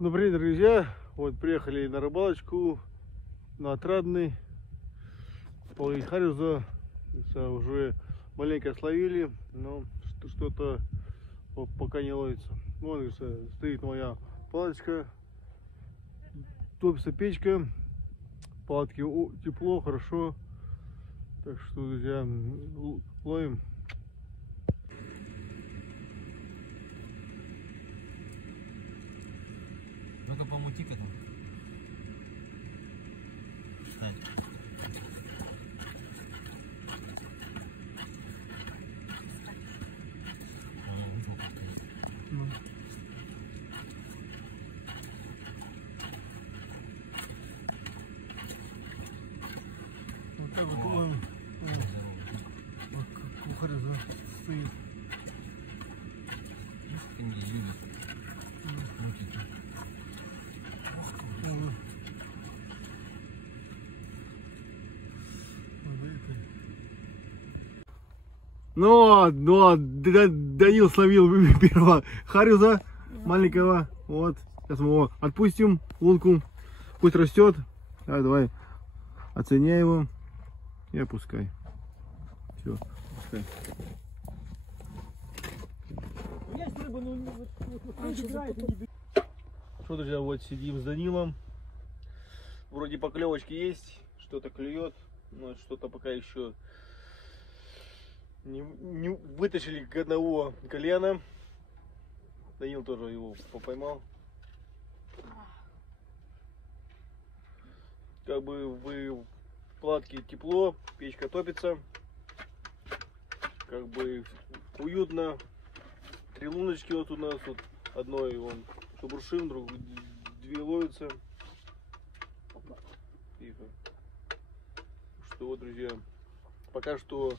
Ну, привет, друзья! Вот приехали на рыбалочку на Отрадный, половить хариуза. Уже маленько словили, но что-то пока не ловится. Вон стоит моя палочка, топится печка, палатки тепло, хорошо. Так что, друзья, ловим. Ну-ка помути-ка там. Встань. Вот так вот ловим. Кухарь стоит. Ты не любишь. Ну, Данил словил первого хариуза маленького. Вот. Сейчас мы его отпустим, лунку. Пусть растет. Давай оценяй его и опускай. Все, опускай. Что, друзья, вот сидим с Данилом. Вроде поклевочки есть, что-то клюет, но что-то пока еще не вытащили к одного колена. Данил тоже его поймал. Как бы в палатке тепло, печка топится. Как бы уютно. 3 луночки вот у нас. Вот одной он шебуршим, другой 2 ловятся. Тихо. Что вот, друзья, пока что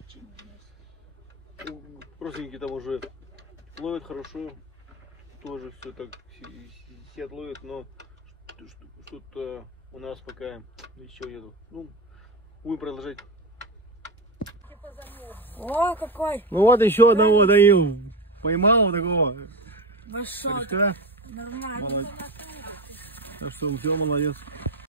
простенькие там уже ловят хорошо, тоже все так сидят ловят, но что-то у нас пока еще нету. Ну, будем продолжать. О, какой! Ну вот еще одного Данил поймал, вот такого Большой. корешка. Нормально. Молодец. Так что все, молодец.